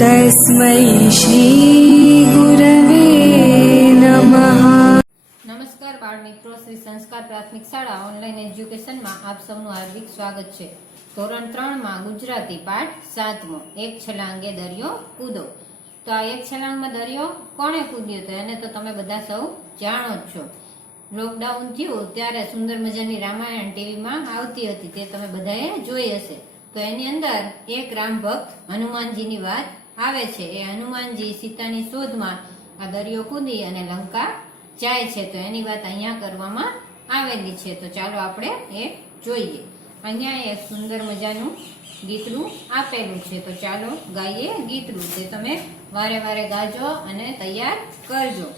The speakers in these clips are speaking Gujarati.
तस्मै श्रीगुरवे नमः। નમસ્કાર બાળ મિત્રો, શ્રી સંસ્કાર પ્રાથમિક શાળા ઓનલાઈન એજ્યુકેશનમાં આપ સૌનું હાર્દિક સ્વાગત છે. ધોરણ 3 માં ગુજરાતી પાઠ 7મો એક છલાંગે દરિયો કૂદો. તો આ એક છલાંગમાં દરિયો કોણે કૂદ્યો હતો એને તો તમે બધા સૌ જાણો જ છો. લોકડાઉન થયું ત્યારે સુંદર મજાની રામાયણ ટીવીમાં આવતી હતી, તે તમે બધાએ જોઈ હશે. તો એની અંદર એક રામ ભક્ત હનુમાનજીની વાત આવે છે. એ હનુમાનજી સીતાની શોધમાં આ દરિયો કૂદી અને લંકા જાય છે. તો એની વાત અહીંયા કરવામાં આવેલી છે. તો ચાલો આપણે એ જોઈએ. અહીંયા એક સુંદર મજાનું ગીતડું આપેલું છે. તો ચાલો ગાઈએ ગીતડું. તે તમે વારે વારે ગાજો અને તૈયાર કરજો.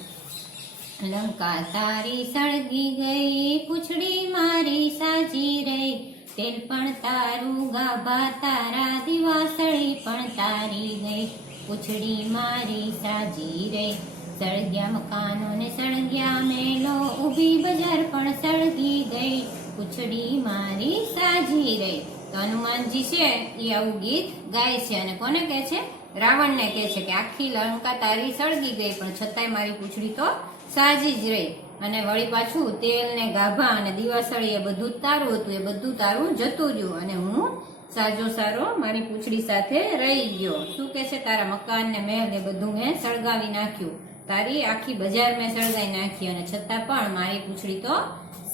લંકા તારી સળગી ગઈ, પૂંછડી મારી સાજી રહી, તેલ પણ તારું, ગાભા તારા, દિવાસળી પણ તારી ગઈ, પૂંછડી મારી સાજી રહી. સળગ્યા મકાનો ને સળગ્યા મેલો, ઊભી બજાર પણ સળગી ગઈ, પૂંછડી મારી સાજી રહી. તો હનુમાનજી છે એ આવું ગીત ગાય છે અને કોને કહે છે? રાવણને કહે છે કે આખી લંકા તારી સળગી ગઈ પણ છતાંય મારી પૂંછડી તો સાજી જ રહી. અને વળી પાછું તેલ ને ગાભા અને દિવાસળી એ બધું જ તારું હતું, એ બધું તારું જતું રહ્યું અને હું સાજો સારો મારી પૂંછડી સાથે રહી ગયો. શું કે છે? તારા મકાન ને મહેલ એ બધું મેં સળગાવી નાખ્યું, તારી આખી બજાર મેં સળગાવી નાખી અને છતાં પણ મારી પૂંછડી તો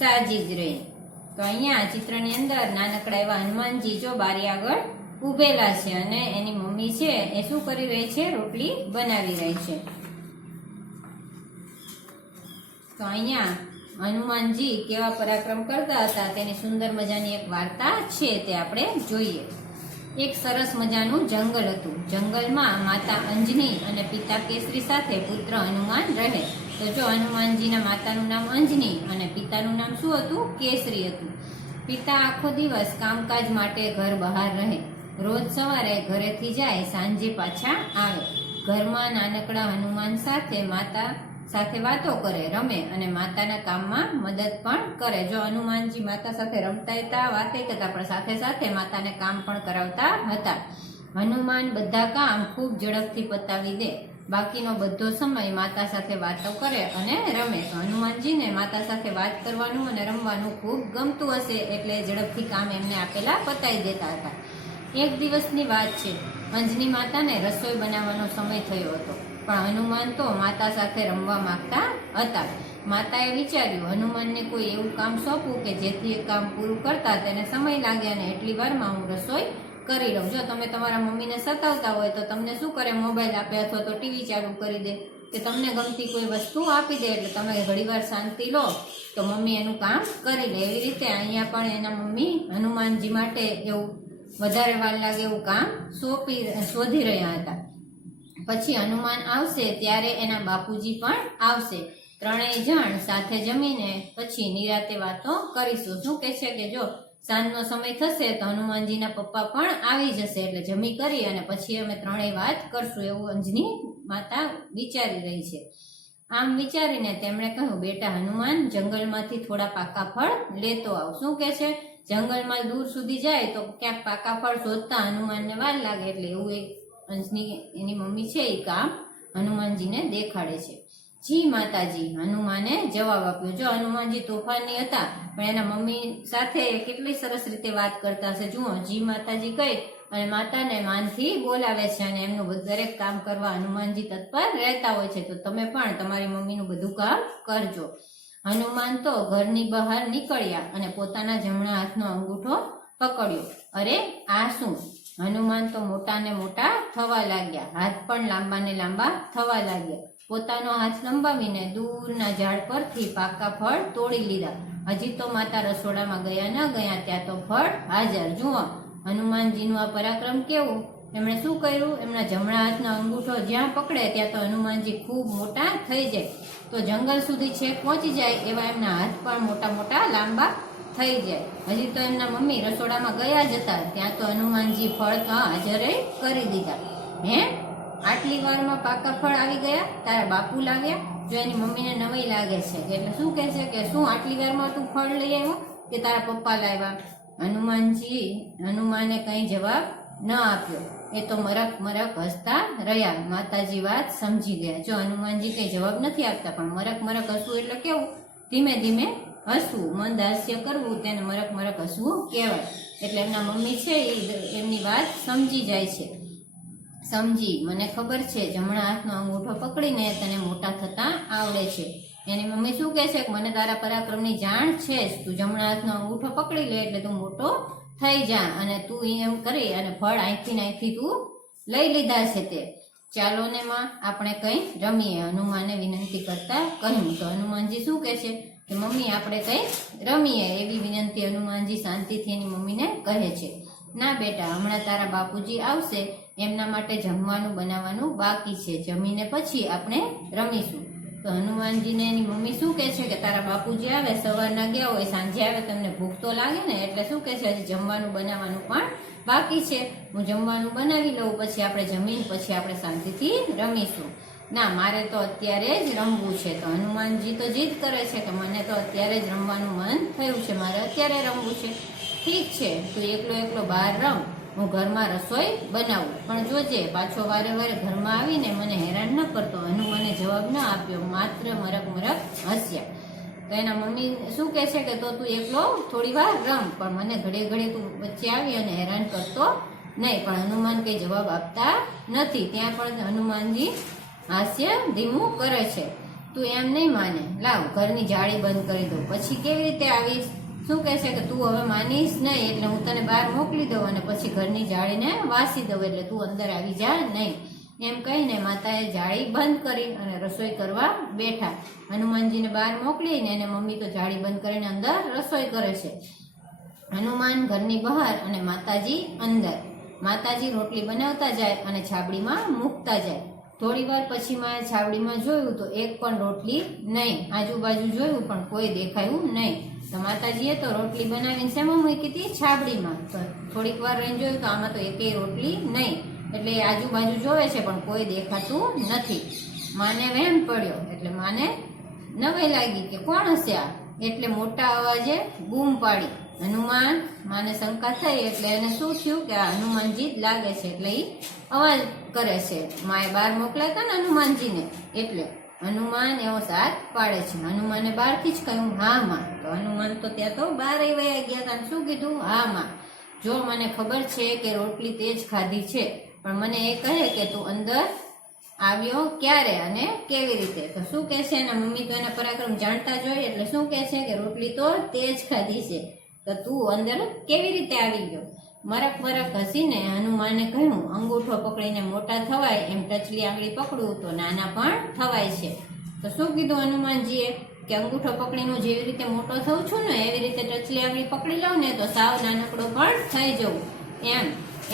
સાજી જ રહી. તો અહીંયા ચિત્રની અંદર નાનકડા એવા હનુમાનજી જો બારી આગળ ઉભેલા છે અને એની મમ્મી છે એ શું કરી રહી છે? રોટલી બનાવી રહી છે. તો અહીંયા હનુમાનજી કેવા પરાક્રમ કરતા હતા તેની સુંદર મજાની એક વાર્તા છે, તે આપણે જોઈએ. એક સરસ મજાનું જંગલ હતું. જંગલમાં માતા અંજની અને પિતા કેસરી સાથે પુત્ર હનુમાન રહે. તો જો હનુમાનજીના માતાનું નામ અંજની અને પિતાનું નામ શું હતું? કેસરી હતું. પિતા આખો દિવસ કામકાજ માટે ઘર બહાર રહે. રોજ સવારે ઘરેથી જાય, સાંજે પાછા આવે. ઘરમાં નાનકડા હનુમાન સાથે માતા સાથે વાતો કરે, રમે અને માતાના કામમાં મદદ પણ કરે. જો હનુમાનજી માતા સાથે રમતા હતા, વાતે કરતા, પણ સાથે સાથે માતાને કામ પણ કરાવતા હતા. હનુમાન બધા કામ ખૂબ ઝડપથી પતાવી દે, બાકીનો બધો સમય માતા સાથે વાતો કરે અને રમે. તો હનુમાનજીને માતા સાથે વાત કરવાનું અને રમવાનું ખૂબ ગમતું હશે, એટલે ઝડપથી કામ એમને આપેલા પતાવી દેતા હતા. એક દિવસની વાત છે. અંજની માતાને રસોઈ બનાવવાનો સમય થયો હતો, પણ હનુમાન તો માતા સાથે રમવા માંગતા હતા. માતાએ વિચાર્યું, હનુમાનને કોઈ એવું કામ સોંપવું કે જેથી એ કામ પૂરું કરતા તેને સમય લાગે અને એટલી વારમાં હું રસોઈ કરી લઉં. જો તમે તમારા મમ્મીને સતાવતા હોય તો તમને શું કરે? મોબાઈલ આપે અથવા તો ટીવી ચાલુ કરી દે કે તમને ગમતી કોઈ વસ્તુ આપી દે, એટલે તમે ઘડીવાર શાંતિ લો તો મમ્મી એનું કામ કરી લે. એવી રીતે અહીંયા પણ એના મમ્મી હનુમાનજી માટે એવું વધારે વાર લાગે એવું કામ શોધી રહ્યા હતા. પછી હનુમાન આવશે ત્યારે એના બાપુજી પણ આવશે. ત્રણેય જણ સાથે જમીને પછી નિરાતે વાતો કરીશું. શું કે છે કે જો સાંજનો સમય થશે તો હનુમાનજીના પપ્પા પણ આવી જશે, એટલે જમી કરી અને પછી અમે ત્રણેય વાત કરશું, એવું અંજની માતા વિચારી રહી છે. આમ વિચારીને તેમણે કહ્યું, બેટા હનુમાન, જંગલમાંથી થોડા પાકા ફળ લેતો આવ. શું કે છે? જંગલમાં દૂર સુધી જાય તો ક્યાંક પાકા ફળ શોધતા હનુમાનને વાર લાગે, એટલે એવું એક અંજની એની મમ્મી છે એ કામ હનુમાનજીને દેખાડે છે. જી માતાજી, હનુમાને જવાબ આપ્યો. જો હનુમાનજી તોફાની હતા પણ એના મમ્મી સાથે કેટલી સરસ રીતે વાત કરતા હશે. જુઓ, જી માતાજી કહી અને માતાને માનથી બોલાવે છે અને એમનું દરેક કામ કરવા હનુમાનજી તત્પર રહેતા હોય છે. તો તમે પણ તમારી મમ્મીનું બધું કામ કરજો. હનુમાન તો ઘરની બહાર નીકળ્યા અને પોતાના જમણા હાથનો અંગૂઠો પકડ્યો. અરે આ શું? હનુમાન તો મોટા ને મોટા થવા લાગ્યા, હાથ પણ લાંબા ને લાંબા થવા લાગ્યા. પોતાનો હાથ લંબાવીને દૂરના ઝાડ પરથી પાકા ફળ તોડી લીધા. હજી તો માતા રસોડામાં ગયા ન ગયા ત્યાં તો ફળ હાજર. જુઓ હનુમાનજીનું આ પરાક્રમ કેવું! એમણે શું કર્યું? એમના જમણા હાથનો અંગૂઠો જ્યાં પકડે ત્યાં તો હનુમાનજી ખૂબ મોટા થઈ જાય. તો જંગલ સુધી છેક પહોંચી જાય એવા એમના હાથ પણ મોટા મોટા લાંબા થઈ જાય. હજી તો એમના મમ્મી રસોડામાં ગયા જ હતા ત્યાં તો હનુમાનજી ફળ તો હાજરે કરી દીધા. હે, આટલી વારમાં પાકા ફળ આવી ગયા? તારા બાપુ લાવ્યા? જો એની મમ્મીને નવાઈ લાગે છે, એટલે શું કહે છે કે શું આટલી વારમાં તું ફળ લઈ આવ્યો કે તારા પપ્પા લાવ્યા? હનુમાને કઈ જવાબ ન આપ્યો. એ તો મરક મરક હસતા રહ્યા. માતાજી વાત સમજી ગયા. જો હનુમાનજી કઈ જવાબ નથી આપતા, પણ મરક મરક હસવું એટલે કેવું? ધીમે ધીમે હસવું, મંદ હાસ્ય કરવું, તેને મરક મરક હસવું કહેવાય. એટલે એમના મમ્મી છે એ એમની વાત સમજી જાય છે. સમજી, મને ખબર છે જમણા હાથનો અંગૂઠો પકડીને તને મોટા થતા આવડે છે. એની મમ્મી શું કહે છે કે મને તારા પરાક્રમની જાણ છે જ. તું જમણા હાથનો અંગૂઠો પકડી લે એટલે તું મોટો થઈ જા, અને તું એમ કરી અને ફળ અહીંથી તું લઈ લીધા છે તે. ચાલો ને માં આપણે કંઈ રમીએ, હનુમાને વિનંતી કરતા કહ્યું. તો હનુમાનજી શું કહે છે કે મમ્મી આપણે કંઈ રમીએ, એવી વિનંતી હનુમાનજી શાંતિથી એની મમ્મીને કહે છે. ના બેટા, હમણાં તારા બાપુજી આવશે, એમના માટે જમવાનું બનાવવાનું બાકી છે, જમીને પછી આપણે રમીશું. તો હનુમાનજીને એની મમ્મી શું કહે છે કે તારા બાપુજી આવે, સવારના ગયા હોય, સાંજે આવે, તમને ભૂખ તો લાગે ને, એટલે શું કહે છે હજી જમવાનું બનાવવાનું પણ બાકી છે, હું જમવાનું બનાવી લઉં, પછી આપણે જમીન પછી આપણે શાંતિથી રમીશું. ના, મારે તો અત્યારે જ રમવું છે. તો હનુમાનજી તો જીદ કરે છે કે મને તો અત્યારે જ રમવાનું મન થયું છે, મારે અત્યારે રમવું છે. ઠીક છે, તું એકલો બહાર રમ, હું ઘરમાં રસોઈ બનાવું, પણ જોજે પાછો વારે વારે ઘરમાં આવીને મને હેરાન ન કરતો. હનુમાને જવાબ ન આપ્યો, માત્ર મરક મરક હસ્યા. તો એના મમ્મી શું કહે છે કે તો તું એકલો થોડી વાર રમ, પણ મને ઘડે તું વચ્ચે આવી અને હેરાન કરતો નહીં. પણ હનુમાન કઈ જવાબ આપતા નથી. ત્યાં પણ હનુમાનજી હાસ્ય ધીમું કરે છે. તું એમ નહીં માને, લાવ ઘરની જાળી બંધ કરી દઉં, પછી કેવી રીતે આવીશ? શું કહે છે કે તું હવે માનીશ નહીં, એટલે હું તને બહાર મોકલી દઉં અને પછી ઘરની જાળીને વાસી દઉં, એટલે તું અંદર આવી જા નહીં. એમ કહીને માતાએ જાળી બંધ કરી અને રસોઈ કરવા બેઠા. હનુમાનજીને બહાર મોકલીને એને મમ્મી તો જાળી બંધ કરીને અંદર રસોઈ કરે છે. હનુમાન ઘરની બહાર અને માતાજી અંદર. માતાજી રોટલી બનાવતા જાય અને છાબડીમાં મૂકતા જાય. થોડી વાર પછી માએ છાબડીમાં જોયું તો એક પણ રોટલી નહીં. આજુબાજુ જોયું પણ કોઈ દેખાયું નહીં. તો માતાજીએ તો રોટલી બનાવીને શેમાં મૂકી હતી? છાબડીમાં. તો થોડીક વાર રહીને જોયું તો આમાં તો એકેય રોટલી નહીં. એટલે આજુબાજુ જોવે છે પણ કોઈ દેખાતું નથી. માને વહેમ પડ્યો, એટલે માને નવાઈ લાગી કે કોણ હશે આ? એટલે મોટા અવાજે બૂમ પાડી હનુમાન. માને શંકા થઈ એટલે એને શું થયું કે આ હનુમાનજી જ લાગે છે, એટલે એ અવાજ કરે છે. માએ બહાર મોકલ્યા હતા ને હનુમાનજીને, એટલે હનુમાન એવો સાથ પાડે છે. હનુમાને બહારથી જ કહ્યું હા માં. તો હનુમાન તો ત્યાં તો બહાર વયા ગયા હતા. શું કીધું? હા માં, જો મને ખબર છે કે રોટલી તે જ ખાધી છે, પણ મને એ કહે કે તું અંદર આવ્યો ક્યારે અને કેવી રીતે? તો શું કહે છે એના મમ્મી? તો એના પરાક્રમ જાણતા જ હોય, એટલે શું કહે છે કે રોટલી તો તે જ ખાધી છે, તો તું અંદર કેવી રીતે આવી ગયો? મરક મરક હસીને હનુમાને કહ્યું, અંગૂઠો પકડીને મોટા થવાય એમ ટચલી આંગળી પકડું તો નાના પણ થવાય છે. તો શું કીધું હનુમાનજીએ કે અંગૂઠો પકડીને જેવી રીતે મોટો થઉં છું ને, એવી રીતે ટચલી આંગળી પકડી લઉં ને તો સાવ નાનકડો પણ થઈ જવું એમ.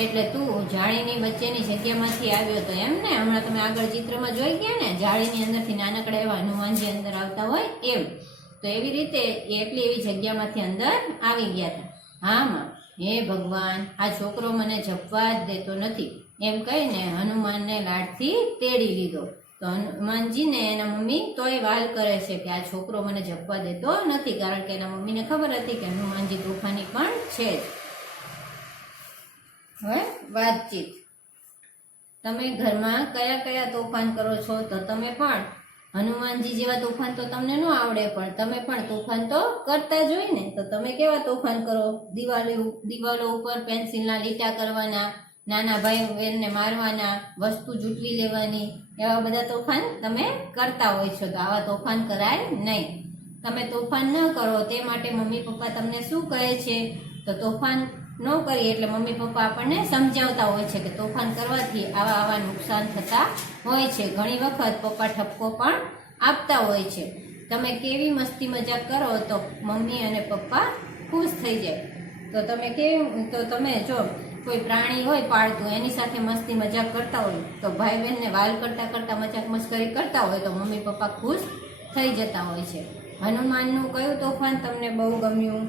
એટલે તું જાળીની વચ્ચેની જગ્યામાંથી આવ્યો તો એમ ને? હમણાં તમે આગળ ચિત્રમાં જોઈ ગયા ને, જાળીની અંદરથી નાનકડા એવા હનુમાનજી અંદર આવતા હોય એમ. તો એવી રીતે એટલી એવી જગ્યામાંથી અંદર આવી ગયા હતા. હા માં, હે ભગવાન, આ છોકરો મને જપવા જ દેતો નથી, એમ કહીને હનુમાનને લાડથી તેડી લીધો. તો હનુમાનજીને એના મમ્મી તોય વાલ કરે છે કે આ છોકરો મને જપવા દેતો નથી, કારણ કે એના મમ્મીને ખબર હતી કે હનુમાનજી તોફાની પણ છે જ. હવે વાતચીત. તમે ઘરમાં કયા કયા તોફાન કરો છો? તો તમે પણ હનુમાનજી જેવા તોફાન તો તમને ન આવડે, પણ તમે પણ તોફાન તો કરતા જ હોય ને. તો તમે કેવા તોફાન કરો? દિવાલો ઉપર પેન્સિલના લીટા કરવાના, નાના ભાઈ બહેનને મારવાના, વસ્તુ જૂટવી લેવાની, એવા બધા તોફાન તમે કરતા હોય છો. તો આવા તોફાન કરાય નહીં. તમે તોફાન ન કરો તે માટે મમ્મી પપ્પા તમને શું કહે છે? તો તોફાન ન કરીએ એટલે મમ્મી પપ્પા આપણને સમજાવતા હોય છે કે તોફાન કરવાથી આવા નુકસાન થતા હોય છે. ઘણી વખત પપ્પા ઠપકો પણ આપતા હોય છે. તમે કેવી મસ્તી મજાક કરો તો મમ્મી અને પપ્પા ખુશ થઈ જાય. તો તમે જો કોઈ પ્રાણી હોય પાળતું, એની સાથે મસ્તી મજાક કરતા હોય, તો ભાઈ બહેનને વાલ કરતા મજાક મસ્કરી કરતા હોય તો મમ્મી પપ્પા ખુશ થઈ જતા હોય છે. હનુમાનનું કયું તોફાન તમને બહુ ગમ્યું?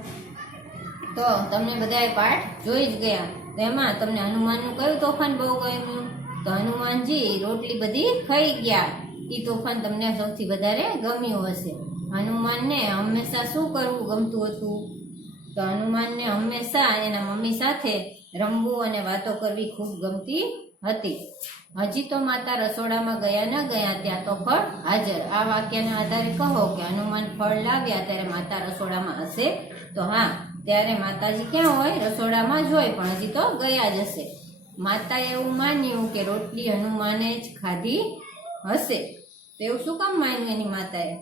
તો તમને બધાએ પાઠ જોઈ જ ગયા. તેમાં તમને હનુમાનનું કયું તોફાન બહુ ગમ્યું? તો હનુમાનજી રોટલી બધી ખાઈ ગયા, એ તોફાન તમને સૌથી વધારે ગમ્યું હશે. હનુમાનને હંમેશા શું કરવું ગમતું હતું? તો હનુમાનને હંમેશા એના મમ્મી સાથે રમવું અને વાતો કરવી ખૂબ ગમતી હતી. હજી તો માતા રસોડામાં ગયા ન ગયા ત્યાં તો ફળ હાજર. આ વાક્યના આધારે કહો કે હનુમાન ફળ લાવ્યા ત્યારે માતા રસોડામાં હશે? તો હા, ત્યારે માતાજી ક્યાં હોય? રસોડામાં જ હોય, પણ હજી તો ગયા જ હશે. માતાએ એવું માન્યું કે રોટલી હનુમાને જ ખાધી હશે. તો એવું શું કામ માન્યું એની માતાએ?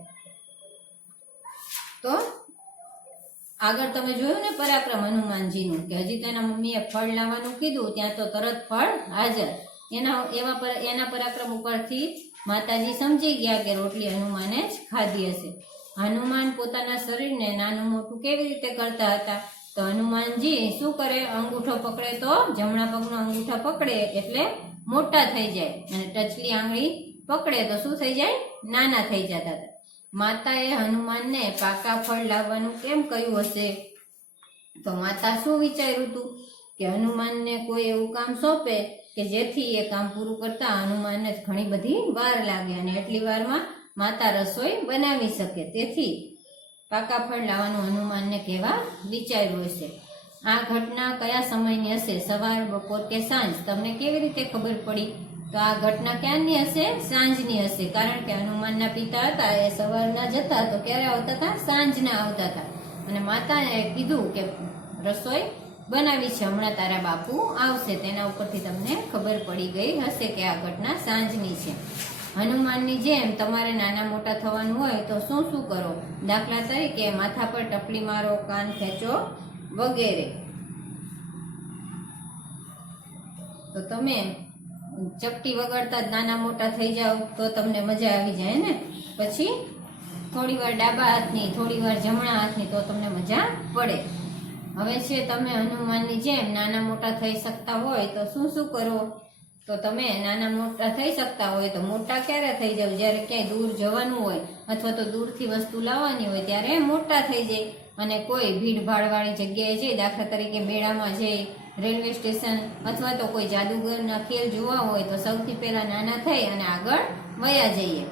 તો આગળ તમે જોયું ને પરાક્રમ હનુમાનજીનું, કે હજી તેના મમ્મીએ ફળ લાવવાનું કીધું ત્યાં તો તરત ફળ હાજર. એના પરાક્રમ ઉપરથી માતાજી સમજી ગયા કે રોટલી હનુમાને જ ખાધી હશે. હનુમાન પોતાના શરીરને નાનું મોટું કેવી રીતે કરતા હતા? તો હનુમાનજી શું કરે? અંગૂઠો પકડે તો જમણા પગનો અંગૂઠો પકડે એટલે મોટા થઈ જાય, અને ટચલી આંગળી પકડે તો શું થઈ જાય? નાના થઈ જતા હતા. માતાએ હનુમાનને પાકા ફળ લાવવાનું કેમ કહ્યું હશે? તો માતા શું વિચાર્યું હતું કે હનુમાનને કોઈ એવું કામ સોંપે કે જેથી એ કામ પૂરું કરતા હનુમાનને ઘણી બધી વાર લાગે, અને એટલી વારમાં માતા રસોઈ બનાવી શકે. તેથી પાકા ફળ લાવવાનું હનુમાનને કહેવા વિચાર્યું હશે. આ ઘટના કયા સમયની હશે? સવાર, બપોર કે સાંજ? તમને કેવી રીતે ખબર પડી? તો આ ઘટના ક્યારની હશે? સાંજની હશે. કારણ કે હનુમાનના પિતા હતા એ સવારના જતા તો ક્યારે આવતા હતા? સાંજના આવતા હતા. અને માતાએ કીધું કે રસોઈ બનાવી છે, હમણાં તારા બાપુ આવશે. તેના ઉપરથી તમને ખબર પડી ગઈ હશે કે આ ઘટના સાંજની છે. હનુમાનની જેમ તમારે નાના મોટા થવાનું હોય તો શું શું કરો? દાખલા તરીકે માથા પર ટપલી મારો, કાન ખેંચો વગેરે. તો તમે ચપટી વગાડતા જ નાના મોટા થઈ જાઓ તો તમને મજા આવી જાય ને. પછી થોડી વાર ડાબા હાથની, થોડી વાર જમણા હાથની, તો તમને મજા પડે. હવે છે તમે હનુમાનની જેમ નાના મોટા થઈ શકતા હોય તો શું શું કરો? તો તમે નાના મોટા થઈ શકતા હોય તો મોટા ક્યારે થઈ જાવ? જ્યારે ક્યાંય દૂર જવાનું હોય અથવા તો દૂરથી વસ્તુ લાવવાની હોય ત્યારે મોટા થઈ જાય. અને કોઈ ભીડભાડવાળી જગ્યાએ જઈ, દાખલા તરીકે મેળામાં જઈ, રેલવે સ્ટેશન અથવા તો કોઈ જાદુગરના ખેલ જોવા હોય તો સૌથી પહેલા નાના થઈ અને આગળ વયા જઈએ.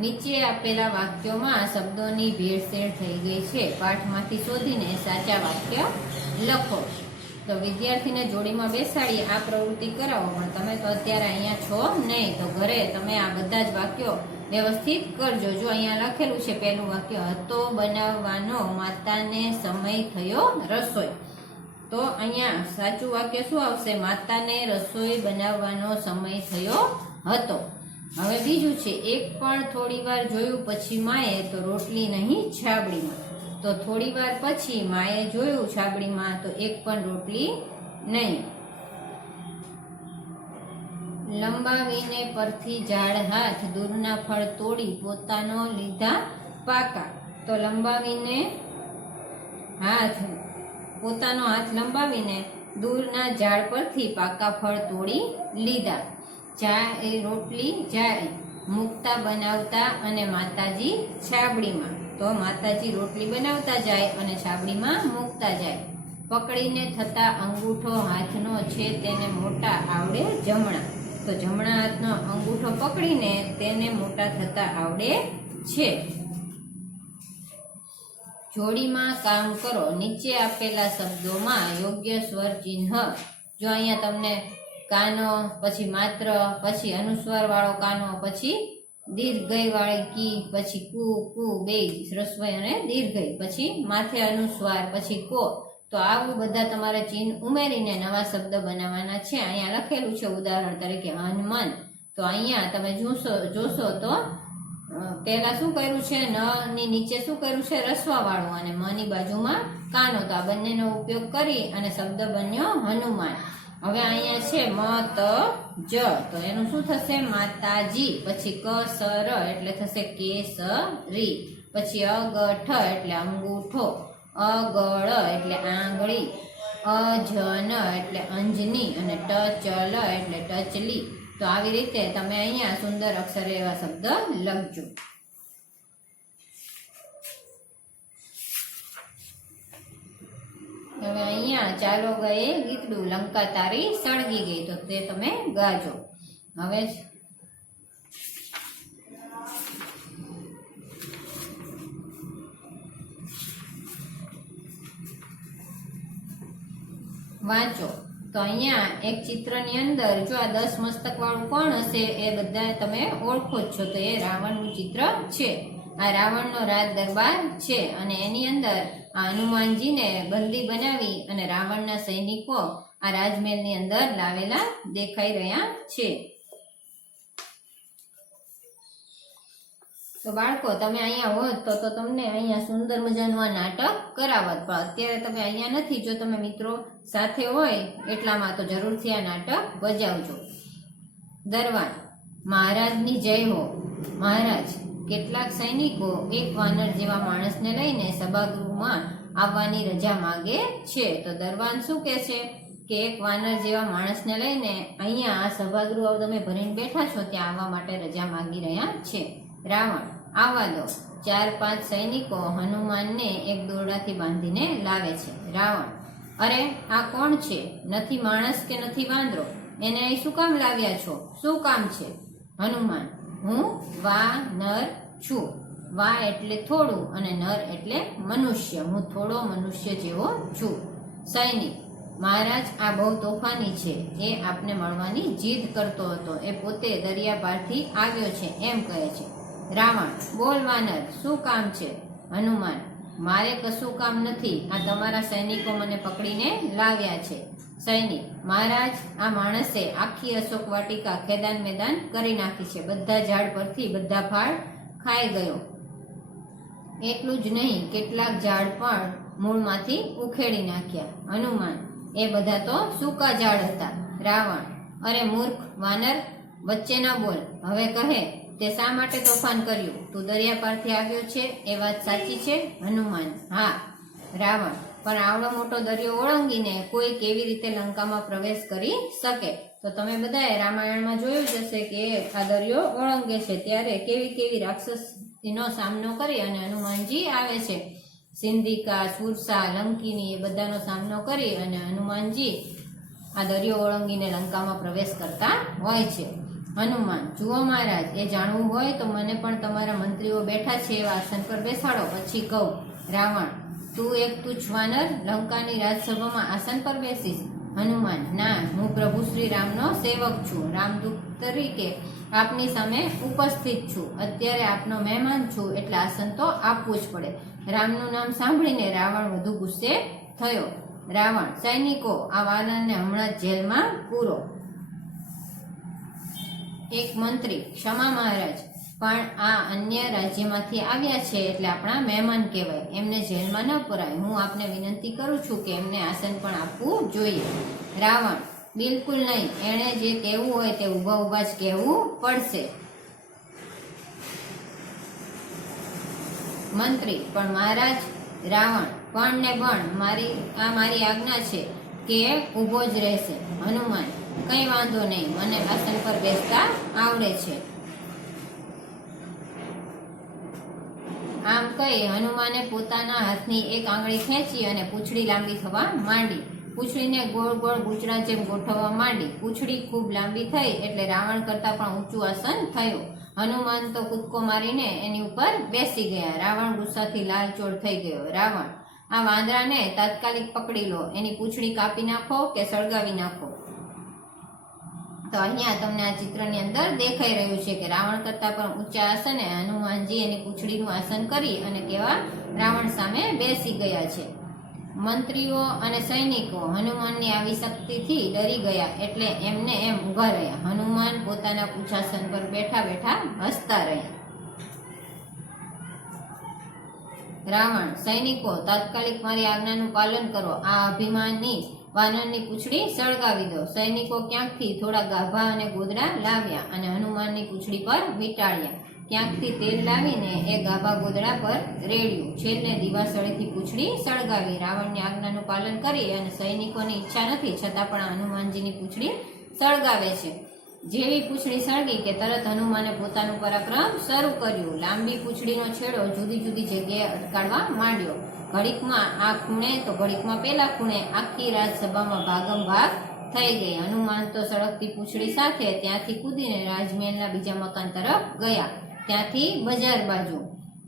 નીચે આપેલા વાક્યોમાં શબ્દોની ભેળસેળ થઈ ગઈ છે. પાઠમાંથી શોધીને સાચા વાક્ય લખો. તો વિદ્યાર્થીને જોડીમાં બેસાડી આ પ્રવૃત્તિ કરાવો, પણ તમે તો અત્યારે અહીંયા છો નહીં, તો ઘરે તમે આ બધા જ વાક્યો વ્યવસ્થિત કરજો. જો અહીંયા લખેલું છે પહેલું વાક્ય, હતો બનાવવાનો માતાને સમય થયો રસોઈ. તો અહીંયા સાચું વાક્ય શું આવશે? માતાને રસોઈ બનાવવાનો સમય થયો હતો. હવે બીજું છે, એક પણ થોડી વાર જોયું પછી માએ તો રોટલી નહીં છાબડીમાં. તો થોડી વાર પછી માએ જોયું છાબડીમાં તો એક પણ રોટલી નહીં. લંબાવીને પરથી ઝાડ હાથ, દૂરના ફળ તોડી પોતાનો લીધા પાકા. તો લંબાવીને હાથ, પોતાનો હાથ લંબાવીને દૂરના ઝાડ પરથી પાકા ફળ તોડી લીધા. જાય રોટલી જાય, મુકતા બનાવતા અને માતાજી છાબડીમાં. તો માતાજી રોટલી બનાવતા જાય અને છાબડીમાં મૂકતા જાય. પકડીને થતા અંગૂઠો હાથનો છે તેને મોટા આવડે જમણા. તો જમણા હાથનો અંગૂઠો પકડીને તેને મોટા થતા આવડે છે. જોડીમાં કામ કરો. નીચે આપેલા શબ્દોમાં યોગ્ય સ્વર ચિહ્ન. જો અહીંયા તમને કાનો, પછી માત્ર, પછી અનુસ્વાર વાળો કાનો, પછી દીર્ઘય વાળી કી, પછી કુ, કુ બે રસ્વઈ અને દીર્ઘય, પછી માથે અનુસ્વાર, પછી કો. તો આવું બધા તમારે ચિહ્ન ઉમેરીને નવા શબ્દ બનાવવાના છે. અહીંયા લખેલું છે ઉદાહરણ તરીકે હનુમાન. તો અહીંયા તમે જોશો તો પહેલા શું કર્યું છે? ન ની નીચે શું કર્યું છે? રસવા વાળું, અને મ ની બાજુમાં કાનો. તો આ બંનેનો ઉપયોગ કરી અને શબ્દ બન્યો હનુમાન. હવે અહીંયા છે મ ત જ, તો એનું શું થશે? માતાજી. પછી ક સ ર એટલે થશે કેસરી. પછી અગઠ એટલે અંગૂઠો, અગળ એટલે આંગળી, અજન એટલે અંજની, અને ટચલ એટલે ટચલી. તો આવી રીતે તમે અહીંયા સુંદર અક્ષરે એવા શબ્દ લખજો. હવે અહીંયા ચાલો ગયે ગીતડું, લંકા તારી સળગી ગઈ. તો તે તમે ગાજો. હવે વાંચો. તો અહીંયા એક ચિત્રની અંદર જો આ 10 મસ્તક વાળું કોણ હશે એ બધા તમે ઓળખો જ છો, તો એ રાવણનું ચિત્ર છે. આ રાવણનો રાજ દરબાર છે અને એની અંદર આ હનુમાનજીને બંદી બનાવી અને રાવણના સૈનિકો આ રાજમહેલની અંદર લાવેલા દેખાઈ રહ્યા છે. તો બાળકો તમે અહીંયા હોત તો તમને અહીંયા સુંદર મજાનું આ નાટક કરાવત, પણ અત્યારે તમે અહીંયા નથી. જો તમે મિત્રો સાથે હોય એટલામાં તો જરૂરથી આ નાટક બજાવજો. દરવાન મહારાજની જય હો. મહારાજ, કેટલાક સૈનિકો એક વાનર જેવા માણસને લઈને સભાગૃહમાં આવવાની રજા માંગે છે. તો દરવાન શું કહે છે કે એક વાનર જેવા માણસને લઈને અહીંયા આ સભાગૃહ તમે ભરીને બેઠા છો ત્યાં આવવા માટે રજા માંગી રહ્યા છે. રાવણ, આવવા દો. 4-5 સૈનિકો હનુમાનને એક દોરડાથી બાંધીને લાવે છે. રાવણ, અરે આ કોણ છે? નથી માણસ કે નથી વાંદરો, એને અહીં શું કામ લાવ્યા છો? શું કામ છે? હનુમાન, હું વાનર છું. વા એટલે થોડું અને નર એટલે મનુષ્ય. હું થોડો મનુષ્ય જેવો છું. સૈનિક, મહારાજ આ બહુ તોફાની છે. એ આપને મળવાની જીદ કરતો હતો. એ પોતે દરિયા પારથી આવ્યો છે એમ કહે છે. રાવણ, બોલ વાનર, શું કામ છે? હનુમાન, મારે કશું કામ નથી. આ તમારા સૈનિકો મને પકડીને લાવ્યા છે. સૈનિક, મહારાજ આ માણસે આખી અશોક વાટિકા ખેદાન મેદાન કરી નાખી છે. બધા ઝાડ પરથી બધા ફાળ ખાઈ ગયો. એટલું જ નહીં, કેટલાક ઝાડ પણ મૂળમાંથી ઉખેડી નાખ્યા. હનુમાન, એ બધા તો સૂકા ઝાડ હતા. રાવણ, અરે મૂર્ખ વાનર, વચ્ચે ન બોલ. હવે કહે તે શા માટે તોફાન કર્યું? તું દરિયા પારથી આવ્યો છે એ વાત સાચી છે? હનુમાન, હા. રાવણ, પણ આવડો મોટો દરિયો ઓળંગીને કોઈ કેવી રીતે લંકામાં પ્રવેશ કરી શકે? તો તમે બધાએ રામાયણમાં જોયું જ હશે કે આ દરિયો ઓળંગે છે ત્યારે કેવી કેવી રાક્ષસીનો સામનો કરી અને હનુમાનજી આવે છે. સિંધિકા, સુરસા, લંકિની એ બધાનો સામનો કરી અને હનુમાનજી આ દરિયો ઓળંગીને લંકામાં પ્રવેશ કરતા હોય છે. હનુમાન, જુઓ મહારાજ, એ જાણવું હોય તો મને પણ તમારા મંત્રીઓ બેઠા છે એવા આસન પર બેસાડો, પછી કહું. રાવણ, તું એક તુચ્છ વાનર લંકાની રાજસભામાં આસન પર બેસીશ? હનુમાન, ના, હું પ્રભુ શ્રી રામનો સેવક છું. રામદૂત તરીકે આપની સામે ઉપસ્થિત છું. અત્યારે આપનો મહેમાન છું એટલે આસન તો આપવું જ પડે. રામનું નામ સાંભળીને રાવણ વધુ ગુસ્સે થયો. રાવણ, સૈનિકો, આ વાનરને હમણાં જ જેલમાં પૂરો. એક મંત્રી, ક્ષમા મહારાજ, પણ આ અન્ય રાજ્યમાંથી આવ્યા છે એટલે આપણા મહેમાન કહેવાય. એમને જેલમાં ન પુરાય. હું આપને વિનંતી કરું છું કે એમને આસન પણ આપવું જોઈએ. રાવણ, બિલકુલ નહીં. એણે જે કહેવું હોય તે ઊભા ઊભા જ કહેવું પડશે. મંત્રી, પણ મહારાજ. રાવણ, પણ ને પણ મારી આજ્ઞા છે કે ઊભો જ રહેશે. હનુમાન, કઈ વાંધો નહીં, મને આસન પર બેસતા આવડે છે. આમ કહી હનુમાને પોતાના હાથની એક આંગળી ખેંચી અને પૂંછડી લાંબી થવા માંડી. પૂંછડીને ગોળ ગોળ ગૂંચડા જેમ ગોઠવવા માંડી. પૂંછડી ખૂબ લાંબી થઈ એટલે રાવણ કરતા પણ ઊંચું આસન થયું. હનુમાન તો કૂદકો મારીને એની ઉપર બેસી ગયા. રાવણ ગુસ્સાથી લાલચોળ થઈ ગયો. રાવણ, આ વાંદરાને તાત્કાલિક પકડી લો. એની પૂંછડી કાપી નાખો કે સળગાવી નાખો. તો અહીંયા તમને આ ચિત્રની અંદર દેખાઈ રહ્યું છે કે રાવણ કરતા પણ ઊંચા આસને હનુમાનજી એની પૂંછડીનું આસન કરી અને કેવા રાવણ સામે બેસી ગયા છે. મંત્રીઓ અને સૈનિકો હનુમાનની આવી શક્તિથી ડરી ગયા એટલે એમને એમ ઊભા રહ્યા. હનુમાન પોતાના પૂંછાસન પર બેઠા બેઠા હસતા રહ્યા. રાવણ, સૈનિકો, તાત્કાલિક મારી આજ્ઞાનું પાલન કરો. આ અભિમાની વાનરની પૂંછડી સળગાવી દો. સૈનિકો ક્યાંકથી થોડા ગાભા અને ગોદડા લાવ્યા અને હનુમાનની પૂંછડી પર વીંટાળ્યા. ક્યાંકથી તેલ લાવીને એ ગાભા ગોદડા પર રેડ્યું. છેલ્લે દીવાસળીથી પૂંછડી સળગાવી. રાવણની આજ્ઞાનું પાલન કરી અને સૈનિકોની ઈચ્છા નથી છતાં પણ હનુમાનજીની પૂંછડી સળગાવે છે. જેવી પૂંછડી સળગી કે તરત હનુમાને પોતાનું પરાક્રમ શરૂ કર્યું. લાંબી પૂંછડીનો છેડો જુદી જુદી જગ્યાએ અટકાડવા માંડ્યો. ઘડીકમાં આ ખૂણે તો ઘડીકમાં પેલા ખૂણે આખી રાજસભામાં ભાગમ ભાગ થઈ ગઈ. હનુમાન તો સળગતી પૂંછડી સાથે ત્યાંથી કૂદીને રાજમહેલના બીજા મકાન તરફ ગયા. ત્યાંથી બજાર બાજુ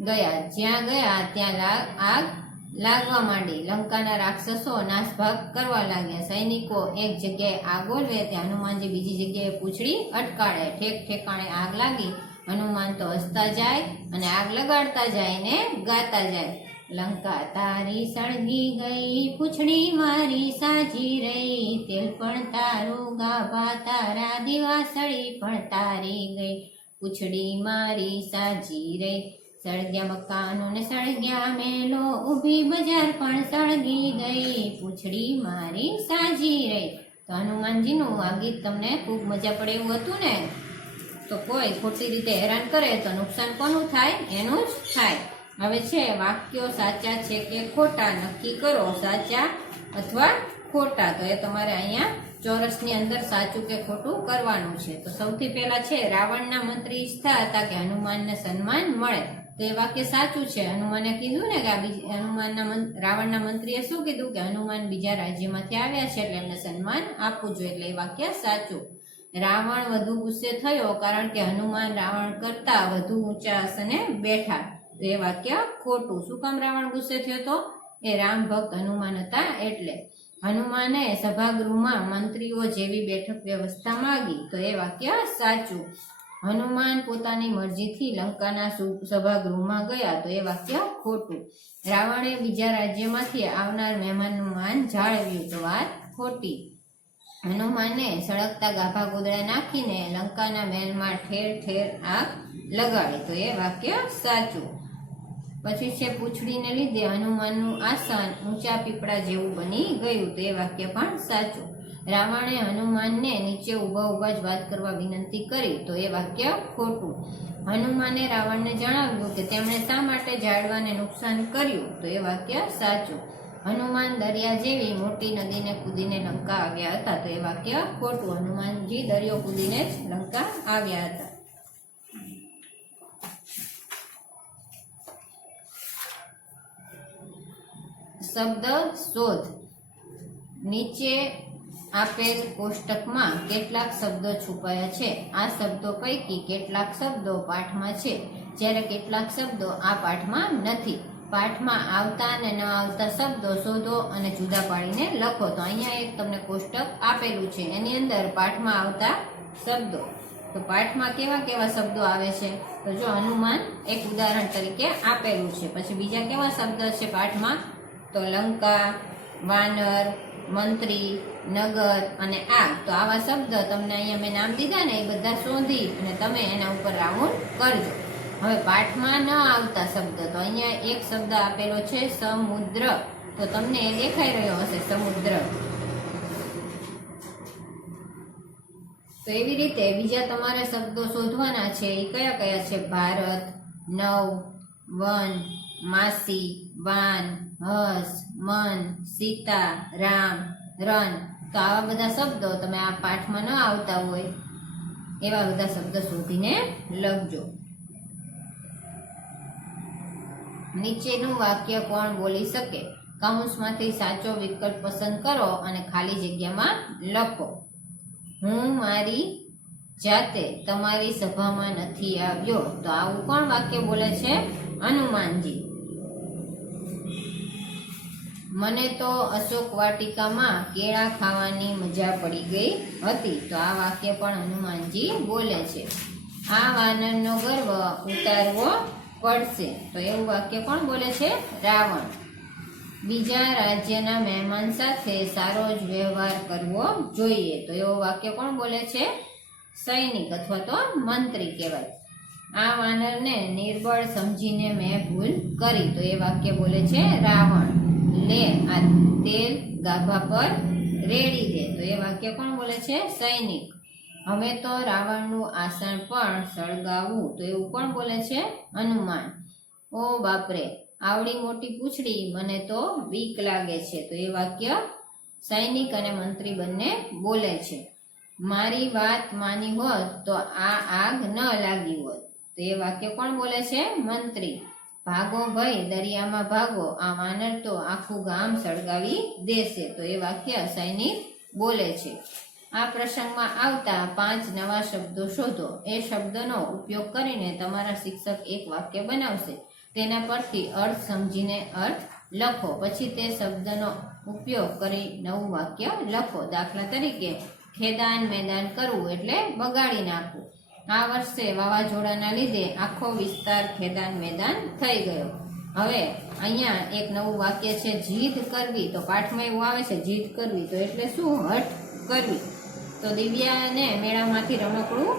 ગયા. જ્યાં ગયા ત્યાં આગ લાગવા માંડી. લંકાના રાક્ષસો નાસભાગ કરવા લાગ્યા. સૈનિકો એક જગ્યાએ આગ ઓલવે ત્યાં હનુમાનજી બીજી જગ્યાએ પૂંછડી અટકાળે. ઠેક ઠેકાણે આગ લાગી. હનુમાન તો હસતા જાય અને આગ લગાડતા જાય ને ગાતા જાય. લંકા તારી સળગી ગઈ, પૂંછડી મારી સાજી રહી, તેલ પણ તારું, ગાભા તારા, દિવાસળી પણ તારી ગઈ, પૂંછડી મારી સાજી રહી. સળગ્યા મકાનો ને સળગ્યા મેલો, ઊભી બજાર પણ સળગી ગઈ, પૂંછડી મારી સાજી રહી. તો હનુમાનજીનું આ ગીત તમને ખૂબ મજા પડે એવું હતું ને? તો કોઈ ખોટી રીતે હેરાન કરે તો નુકસાન કોનું થાય? એનું જ થાય. હવે છે વાક્યો સાચા છે કે ખોટા નક્કી કરો, સાચા અથવા ખોટા. તો એ તમારે અહીંયા ચોરસની અંદર સાચું કે ખોટું કરવાનું છે. તો સૌથી પહેલા છે રાવણના મંત્રી ઈચ્છતા હતા કે હનુમાનને સન્માન મળે. તો એ વાક્ય સાચું છે. હનુમાને કીધું ને કે રાવણના મંત્રીએ શું કીધું કે હનુમાન બીજા રાજ્યમાંથી આવ્યા છે એટલે એમને સન્માન આપવું જોઈએ. એટલે એ વાક્ય સાચું. રાવણ વધુ ગુસ્સે થયો કારણ કે હનુમાન રાવણ કરતા વધુ ઊંચા આસને બેઠા. તો એ વાક્ય ખોટું. શું કામ રાવણ ગુસ્સે થયો તો? એ રામ ભક્ત હનુમાન હતા એટલે. હનુમાને સભાગૃહમાં મંત્રીઓ જેવી બેઠક વ્યવસ્થા માંગી. તો એ વાક્ય સાચું. હનુમાન પોતાની મરજીથી લંકાના સભાગૃહમાં ગયા. તો એ વાક્ય ખોટું. રાવણે બીજા રાજ્યમાંથી આવનાર મહેમાનનું માન જાળવ્યું. તો વાત ખોટી. હનુમાને સળગતા ગાભા ગોદડા નાખીને લંકાના મહેલમાં ઠેર ઠેર આગ લગાડી. તો એ વાક્ય સાચું. પછી છે પૂંછડીને લીધે હનુમાનનું આસન ઊંચા પીપળા જેવું બની ગયું. તો એ વાક્ય પણ સાચું. રાવણે હનુમાનને નીચે ઊભા ઊભા જ વાત કરવા વિનંતી કરી. તો એ વાક્ય ખોટું. હનુમાને રાવણને જણાવ્યું કે તેમણે શા માટે ઝાડવાને નુકસાન કર્યું. તો એ વાક્ય સાચું. હનુમાન દરિયા જેવી મોટી નદીને કૂદીને લંકા આવ્યા હતા. તો એ વાક્ય ખોટું. હનુમાનજી દરિયો કૂદીને જ લંકા આવ્યા હતા. શબ્દ શોધ. નીચે આપેલ કોષ્ટકમાં કેટલાક શબ્દો છુપાયા છે. આ શબ્દો પૈકી કેટલાક શબ્દો પાઠમાં છે જ્યારે કેટલાક શબ્દો આ પાઠમાં નથી. પાઠમાં આવતા અને ન આવતા શબ્દો શોધો અને જુદા પાડીને લખો. તો અહીંયા એક તમને કોષ્ટક આપેલું છે. એની અંદર પાઠમાં આવતા શબ્દો. તો પાઠમાં કેવા કેવા શબ્દો આવે છે? તો જો હનુમાન એક ઉદાહરણ તરીકે આપેલું છે. પછી બીજા કેવા શબ્દ છે પાઠમાં? તો લંકા, વાનર, મંત્રી, નગર અને આગ. તો આવા શબ્દ તમને અહીંયા મેં નામ દીધા ને એ બધા શોધી અને તમે એના ઉપર રાઉન્ડ કરજો. હવે પાઠમાં ન આવતા શબ્દ. તો અહીંયા એક શબ્દ આપેલો છે સમુદ્ર. તો તમને એ દેખાઈ રહ્યો હશે સમુદ્ર. તો એવી રીતે બીજા તમારે શબ્દો શોધવાના છે. એ કયા કયા છે? ભારત, નવ, વન, માસી, વાન, હસ, મન, સીતા, રામ, રન. તો આવા બધા શબ્દો તમે આ પાઠમાં ન આવતા હોય એવા બધા શબ્દ શોધીને લખજો. નીચેનું વાક્ય કોણ બોલી શકે? કૌંસમાંથી સાચો વિકલ્પ પસંદ કરો અને ખાલી જગ્યામાં લખો. હું મારી જાતે તમારી સભામાં નથી આવ્યો. તો આવું કોણ વાક્ય બોલે છે? હનુમાનજી. મને તો અશોક વાટિકામાં કેળા ખાવાની મજા પડી ગઈ હતી. તો આ વાક્ય પણ હનુમાનજી બોલે છે. આ વાનરનો ગર્વ ઉતારવો પડશે. તો એવું વાક્ય કોણ બોલે છે? રાવણ. બીજા રાજ્યના મહેમાન સાથે સારો જ વ્યવહાર કરવો જોઈએ. તો એવું વાક્ય કોણ બોલે છે? સૈનિક અથવા તો મંત્રી કહેવાય. આ વાનરને નિર્બળ સમજીને મેં ભૂલ કરી. તો એ વાક્ય બોલે છે રાવણ. લે આ તેલ ગાભા પર રેડી દે. તો એ વાક્ય કોણ બોલે છે? સૈનિક. હવે તો રાવણનું આસન પણ સળગાવું. તો એવું કોણ બોલે છે? હનુમાન. ઓ બાપરે, આવડી મોટી પૂંછડી, મને તો બીક લાગે છે. તો એ વાક્ય સૈનિક અને મંત્રી બંને બોલે છે. મારી વાત માની હોત તો આ આગ ન લાગી હોત. તો એ વાક્ય કોણ બોલે છે? મંત્રી. ભાગો ભાઈ, દરિયામાં ભાગો, આ વાનર તો આખું ગામ સળગાવી દેશે. તો એ વાક્ય સૈનિક બોલે છે. આ પ્રસંગમાં આવતા 5 નવા શબ્દો શોધો. એ શબ્દનો ઉપયોગ કરીને તમારા શિક્ષક એક વાક્ય બનાવશે. તેના પરથી અર્થ સમજીને અર્થ લખો. પછી તે શબ્દનો ઉપયોગ કરી નવું વાક્ય લખો. દાખલા તરીકે ખેદાન મેદાન કરવું એટલે બગાડી નાખવું. આ વર્ષે વાવાઝોડાના લીધે આખો વિસ્તાર ખેદાન મેદાન થઈ ગયો. હવે અહીંયા એક નવું વાક્ય છે જીદ કરવી. તો પાઠમાં એવું આવે છે જીદ કરવી, તો એટલે શું? હઠ કરવી. તો દિવ્યાને મેળામાંથી રમકડું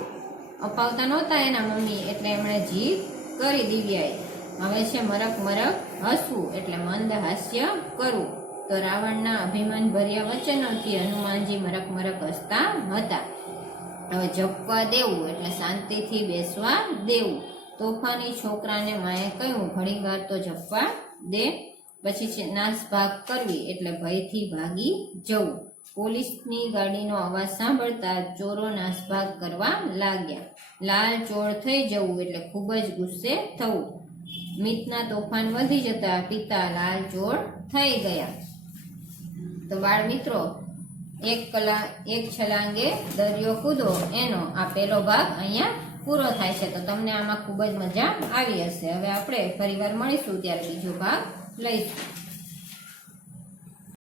અપાવતા નહોતા એના મમ્મી, એટલે એમણે જીદ કરી દિવ્યાએ. હવે છે મરક મરક હસવું એટલે મંદ હાસ્ય કરવું. તો રાવણના અભિમાન ભર્યા વચનોથી હનુમાનજી મરક મરક હસતા હતા. હવે જપવા દેવું એટલે શાંતિથી બેસવા દેવું. તોફાની છોકરાને માએ કહ્યું ઘણી વાર તો જપવા દે. પછી છે નાસભાગ કરવી એટલે ભયથી ભાગી જવું. પોલીસની ગાડીનો અવાજ સાંભળતા ચોરો નાસભાગ કરવા લાગ્યા. લાલ ચોળ થઈ જવું એટલે ખૂબ જ ગુસ્સે થવું. મિતના તોફાન વધી જતા પિતા લાલ ચોળ થઈ ગયા. તો બાળ મિત્રો, એક છલાંગે દરિયો કૂદો એનો આ પહેલો ભાગ અહીંયા પૂરો થાય છે. તો તમને આમાં ખૂબ જ મજા આવી હશે. હવે આપણે ફરીવાર મળીશું ત્યારે બીજો ભાગ લઈશું.